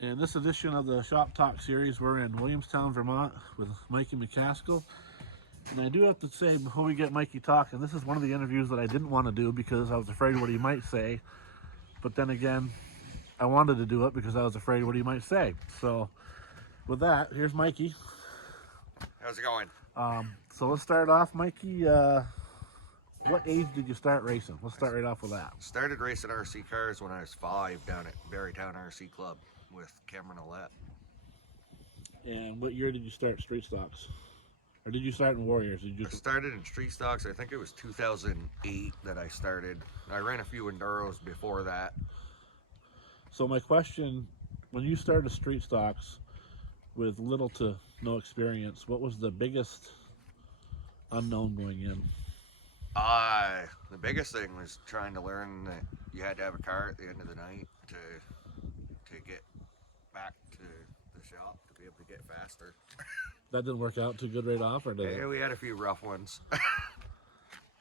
In this edition of the Shop Talk series, we're in Williamstown, Vermont with Mikey McCaskill. And I do have to say, before we get Mikey talking, this is one of the interviews that I didn't want to do because I was afraid of what he might say. But then again, I wanted to do it because I was afraid of what he might say. So with that, here's Mikey. How's it going? So let's start off, Mikey. What age did you start racing? Let's start right off with that. Started racing RC cars when I was 5 down at Barrytown RC Club with Cameron Ouellette. And what year did you start street stocks? Or did you start in Warriors? Did you I started in street stocks. I think it was 2008 that I started. I ran a few enduros before that. So my question, when you started street stocks with little to no experience, what was the biggest unknown going in? The biggest thing was trying to learn that you had to have a car at the end of the night to get back to the shop to be able to get faster. That didn't work out too good right off, or did Yeah, it? we had a few rough ones.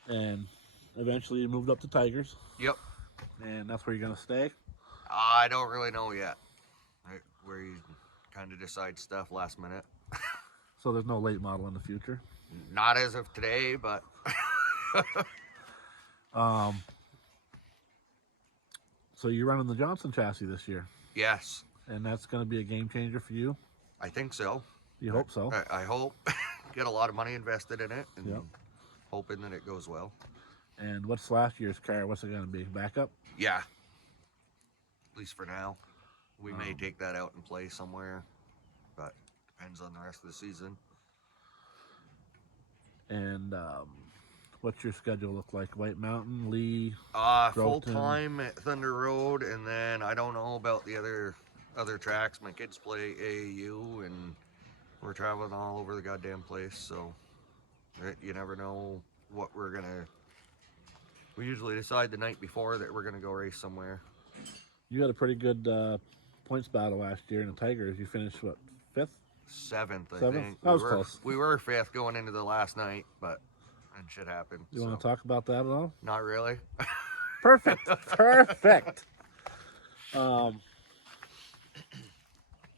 And eventually you moved up to Tigers, Yep. and that's where you're gonna stay. I don't really know yet. Where you kind of decide stuff last minute. So there's no late model in the future. Not as of today, but So you're running the Johnson chassis this year, yes, and that's gonna be a game changer for you. I think so. You hope so. I hope. Get a lot of money invested in it and Yep. hoping that it goes well. And what's last year's car? What's it gonna be? Backup? Yeah. At least for now. We may take that out and play somewhere, but depends on the rest of the season. And what's your schedule look like? White Mountain, Lee? Full Groveton. time at Thunder Road, and then I don't know about the other tracks. My kids play AAU, and we're traveling all over the goddamn place. So you never know what we're gonna. We usually decide the night before that we're gonna go race somewhere. You had a pretty good points battle last year in the Tigers. You finished what, 5th? 7th, I Seventh? think. That was close. We were 5th going into the last night, but and shit happened. You want to talk about that at all? Not really. Perfect. Perfect.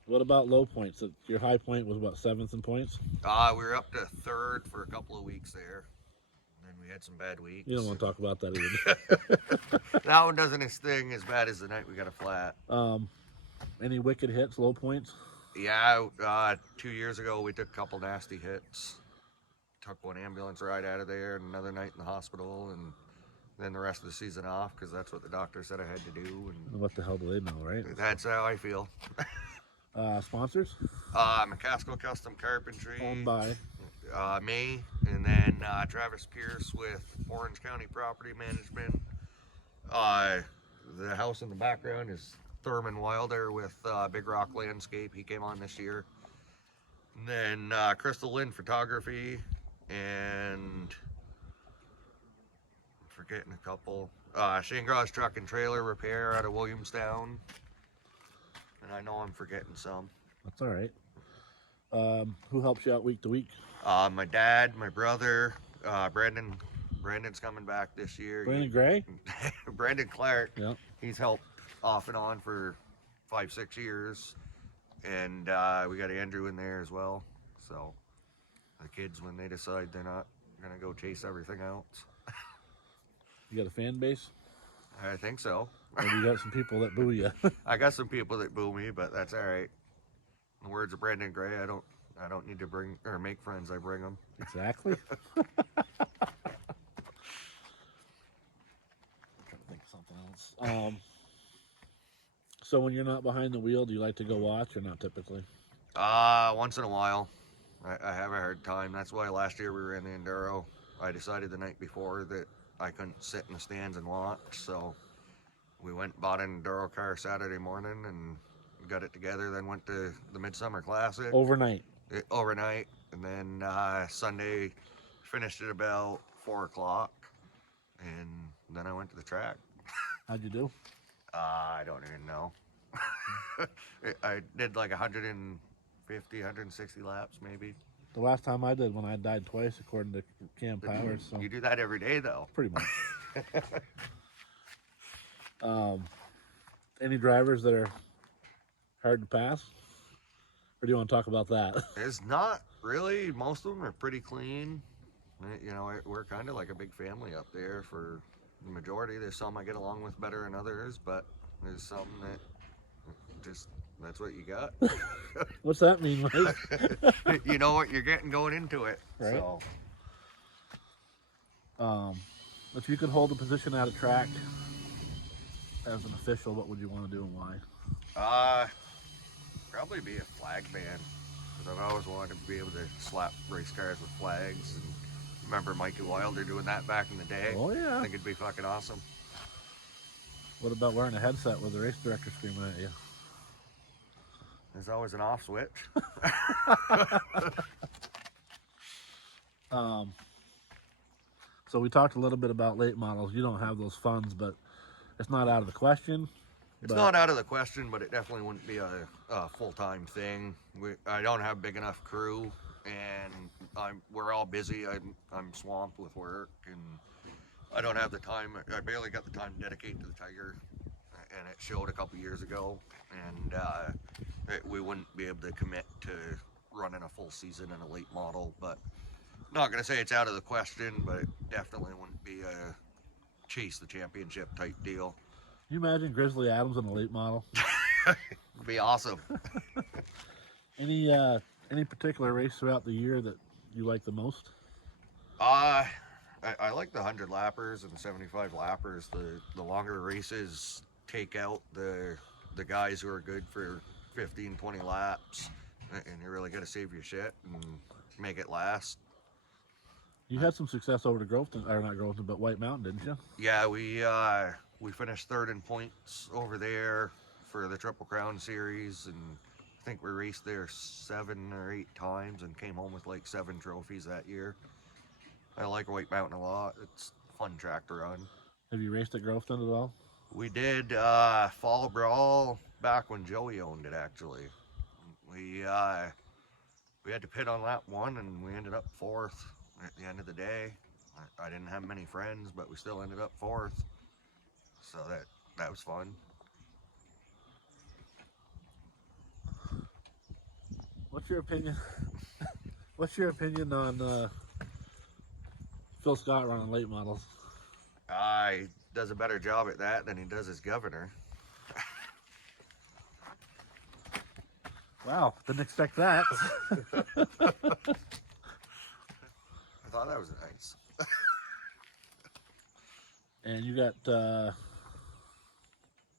What about low points? Your high point was what, 7th in points? We were up to 3rd for a couple of weeks there. And then we had some bad weeks. You don't want to talk about that either. That one doesn't sting as bad as the night we got a flat. Any wicked hits, low points? Yeah, 2 years ago we took a couple nasty hits. Took one ambulance ride out of there and another night in the hospital, and then the rest of the season off because that's what the doctor said I had to do. And What the hell do they know, right? that's how I feel. Sponsors? McCaskill Custom Carpentry. Owned by? Me, and then Travis Pierce with Orange County Property Management. The house in the background is Thurman Wilder with Big Rock Landscape. He came on this year. And then Crystal Lynn Photography, and I'm forgetting a couple. Shane Gross Truck and Trailer Repair out of Williamstown. And I know I'm forgetting some. That's all right. Who helps you out week to week? My dad, my brother, Brandon. Brandon's coming back this year. Brandon Gray? Brandon Clark. Yeah. He's helped off and on for 5-6 years. And we got Andrew in there as well. So the kids, when they decide they're not going to go chase everything else. You got a fan base? I think so. Or you got some people that boo you? I got some people that boo me, but that's all right. In the words of Brandon Gray, I don't need to bring or make friends. I bring them. Exactly. I'm trying to think of something else. So when you're not behind the wheel, do you like to go watch or not typically? Once in a while. I have a hard time. That's why last year we were in the Enduro. I decided the night before that I couldn't sit in the stands and watch, so we went and bought an Enduro car Saturday morning and got it together, then went to the Midsummer Classic. Overnight. Overnight, and then Sunday finished at about 4 o'clock, and then I went to the track. How'd you do? I don't even know. I did like 150, 160 laps maybe. The last time I did one, I died twice according to Cam Powers. So You do that every day though. pretty much. Any drivers that are hard to pass? Or do you want to talk about that? It's not really. Most of them are pretty clean. You know, we're kind of like a big family up there for the majority. There's some I get along with better than others, but there's some that just, that's what you got. What's that mean, Mike? You know what you're getting going into it. Right. So, If you could hold a position at a track as an official, what would you want to do and why? probably be a flag man. Because I've always wanted to be able to slap race cars with flags. And remember Mikey Wilder doing that back in the day? Oh, I yeah. think it'd be fucking awesome. What about wearing a headset with the race director screaming at you? There's always an off switch. So we talked a little bit about late models. You don't have those funds, but it's not out of the question. It's not out of the question, but it definitely wouldn't be a full-time thing. I don't have a big enough crew, and we're all busy. I'm swamped with work, and I don't have the time. I barely got the time to dedicate to the Tiger, and it showed a couple years ago. And we wouldn't be able to commit to running a full season in a late model. But not gonna say it's out of the question, but it definitely wouldn't be a chase the championship type deal. Can you imagine Grizzly Adams in a late model? It'd be awesome. Any particular race throughout the year that you like the most? I like the 100 lappers and 75 lappers. The longer races take out the guys who are good for 15, 20 laps, and you really got to save your shit and make it last. You had some success over to Groveton, or not Groveton, but White Mountain, didn't you? Yeah, we finished third in points over there for the Triple Crown Series, and I think we raced there 7 or 8 times and came home with like 7 trophies that year. I like White Mountain a lot. It's a fun track to run. Have you raced at Groveton at all? We did Fall Brawl back when Joey owned it, actually. We had to pit on lap 1 and we ended up 4th at the end of the day. I didn't have many friends, but we still ended up 4th. So that was fun. What's your opinion? What's your opinion on Phil Scott running late models? He does a better job at that than he does as governor. Wow, didn't expect that. I thought that was nice. And you got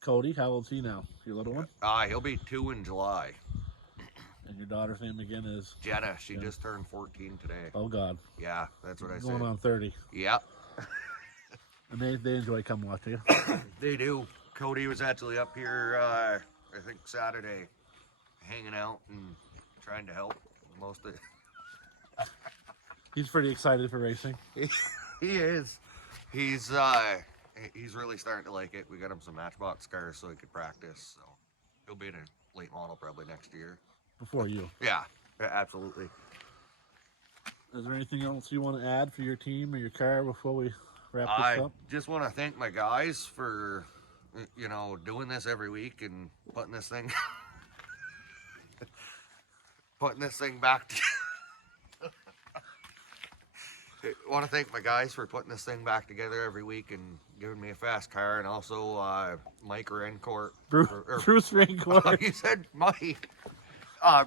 Cody. How old's he now? Your little one? He'll be 2 in July. And your daughter's name again is? Jenna. She just turned 14 today. Oh, God. Yeah, that's what I said. Going on 30. Yeah. And they enjoy coming watching you. They do. Cody was actually up here, I think Saturday, hanging out and trying to help most of it. He's pretty excited for racing. He is. He's really starting to like it. We got him some Matchbox cars so he could practice. So he'll be in a late model probably next year. Before you. Yeah, absolutely. Is there anything else you want to add for your team or your car before we wrap this I up? just want to thank my guys for, doing this every week and putting this thing, back. I want to thank my guys for putting this thing back together every week and giving me a fast car, and also Mike Rancourt. Bruce Rancourt. You said Mike.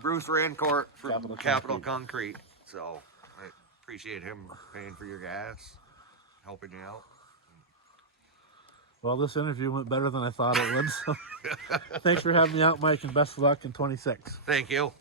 Bruce Rancourt from Capital Concrete. So I appreciate him paying for your gas, helping you out. Well, this interview went better than I thought it would. So thanks for having me out, Mike, and best of luck in 26. Thank you.